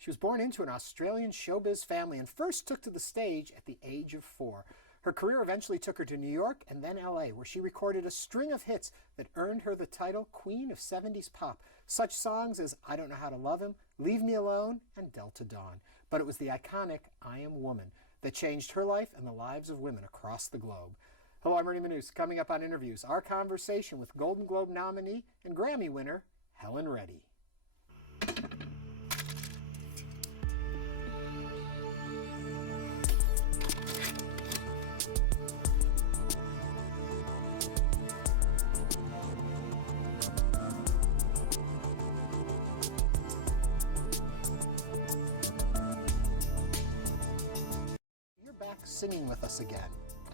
She was born into an Australian showbiz family and first took to the stage at the age of 4. Her career eventually took her to New York and then LA, where she recorded a string of hits that earned her the title Queen of 70s Pop. Such songs as I Don't Know How to Love Him, Leave Me Alone, and Delta Dawn. But it was the iconic I Am Woman that changed her life and the lives of women across the globe. Hello, I'm Ernie Manouse. Coming up on Interviews, our conversation with Golden Globe nominee and Grammy winner, Helen Reddy. Singing with us again.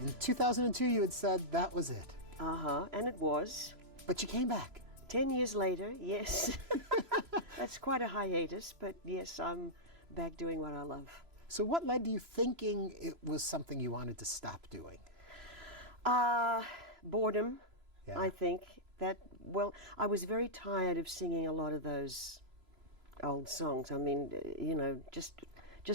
In 2002, you had said that was it. And it was. But you came back. 10 years later, yes. That's quite a hiatus, but yes, I'm back doing what I love. So what led to you thinking it was something you wanted to stop doing? Boredom, Yeah. I think. Well, I was very tired of singing a lot of those old songs. I mean, you know, just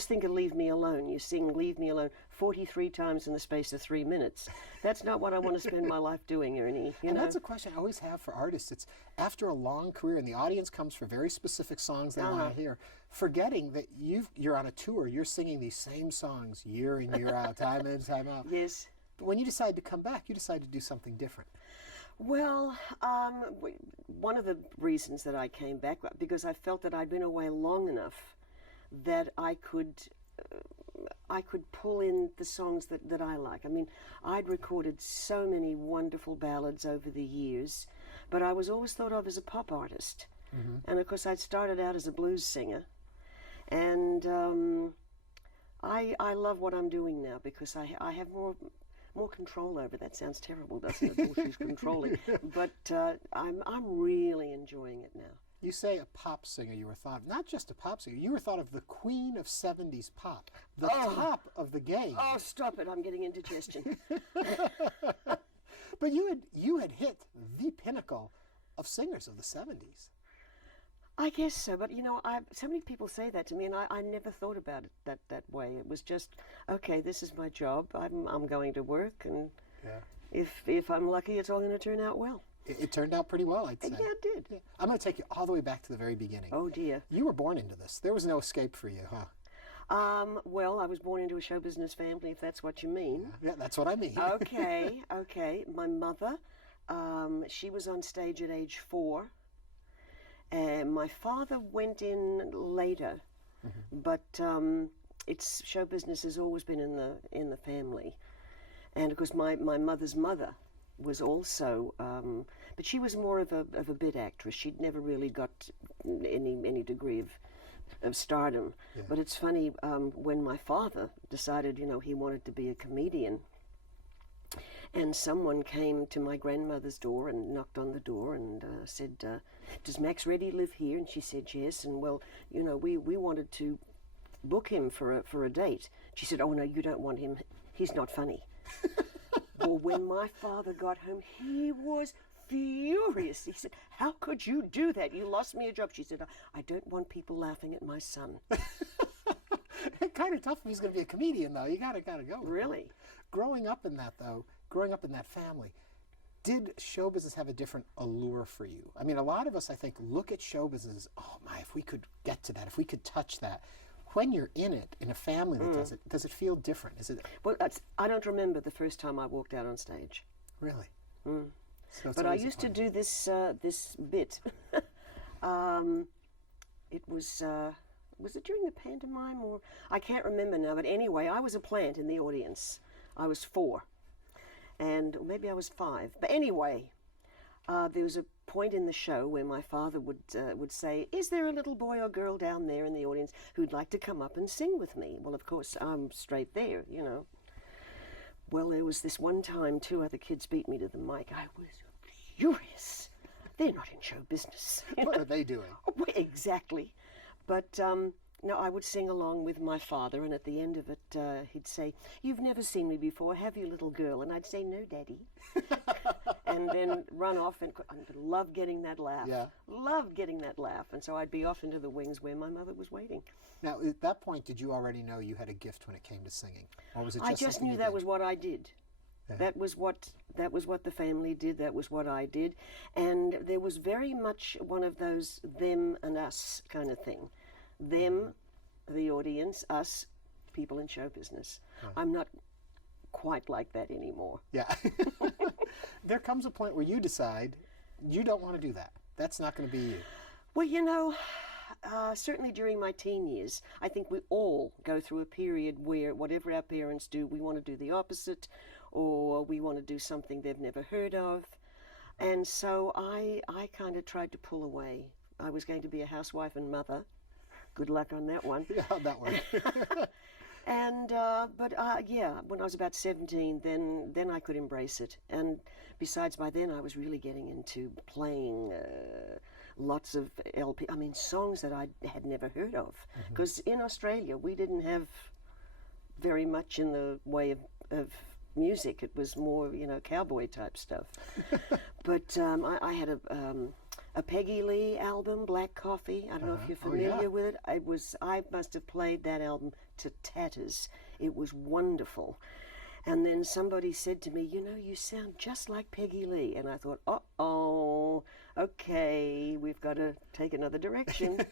think of Leave Me Alone. You sing Leave Me Alone 43 times in the space of 3 minutes. That's not what I want to spend my life doing, Ernie. You know? That's a question I always have for artists. It's after a long career and the audience comes for very specific songs they want to hear, forgetting that you're on a tour, you're singing these same songs year in, year out, time in, time out. Yes. But when you decided to come back, you decided to do something different. Well, one of the reasons that I came back, because I felt that I'd been away long enough that I could pull in the songs that I like. I mean, I'd recorded so many wonderful ballads over the years, but I was always thought of as a pop artist. And of course, I'd started out as a blues singer, and I love what I'm doing now because I have more control over. That sounds terrible, doesn't it? She's controlling, but I'm really enjoying it now. You say a pop singer, you were thought of, not just a pop singer, you were thought of the queen of 70s pop, the top of the game. Oh, stop it, I'm getting indigestion. But you had hit the pinnacle of singers of the 70s. I guess so, but you know, so many people say that to me, and I never thought about it that way. It was just, okay, this is my job, I'm going to work, and if I'm lucky, it's all going to turn out well. It turned out pretty well, I'd say. Yeah, it did. Yeah. I'm going to take you all the way back to the very beginning. Oh, dear. You were born into this. There was no escape for you, huh? Well, I was born into a show business family, if that's what you mean. Yeah, that's what I mean. Okay. My mother, she was on stage at age 4. And my father went in later, but it's show business has always been in the family. And of course, my mother's mother was also, but she was more of a bit actress. She'd never really got any degree of stardom. Yeah. But it's funny, when my father decided, you know, he wanted to be a comedian, and someone came to my grandmother's door and knocked on the door and said, does Max Reddy live here? And she said yes. And well, you know, we wanted to book him for a date. She said, oh no, you don't want him. He's not funny. Well, when my father got home, he was furious. He said, how could you do that? You lost me a job. She said, I don't want people laughing at my son. Kind of tough if he's going to be a comedian, though. You gotta go. Really? Growing up in that family, did show business have a different allure for you? I mean, a lot of us, I think, look at show business as, oh my, if we could get to that, if we could touch that. When you're in it, in a family that does it feel different? Is it? Well, I don't remember the first time I walked out on stage. Really? So but I used to do this bit. It was it during the pantomime, or I can't remember now, but anyway, I was a plant in the audience. I was 4, and maybe I was 5. But anyway, there was a point in the show where my father would say, is there a little boy or girl down there in the audience who'd like to come up and sing with me? Well, of course, I'm straight there, you know. Well, there was this one time 2 other kids beat me to the mic. I was furious. They're not in show business. What are they doing? Exactly. But no, I would sing along with my father, and at the end of it, he'd say, you've never seen me before, have you, little girl? And I'd say, no, Daddy. and then run off. And I love getting that laugh. Yeah. Love getting that laugh. And so I'd be off into the wings where my mother was waiting. Now, at that point, did you already know you had a gift when it came to singing? Or was it I just just something knew you that did? was what I did. Yeah. That was what the family did. That was what I did. And there was very much one of those them and us kind of thing. Them, the audience, us, people in show business. Right. I'm not quite like that anymore. Yeah. There comes a point where you decide you don't want to do that. That's not going to be you. Well, you know, certainly during my teen years, I think we all go through a period where whatever our parents do, we want to do the opposite, or we want to do something they've never heard of. And so I kind of tried to pull away. I was going to be a housewife and mother. Good luck on that one. Yeah, how'd that work? And yeah, when I was about 17, then I could embrace it. And besides, by then I was really getting into playing lots of LP. I mean, songs that I had never heard of. Because in Australia we didn't have very much in the way of music. It was more, you know, cowboy type stuff. But I had a Peggy Lee album, Black Coffee. I don't know if you're familiar with it. I must have played that album to tatters. It was wonderful. And then somebody said to me, you know, you sound just like Peggy Lee. And I thought, uh-oh, okay, we've got to take another direction.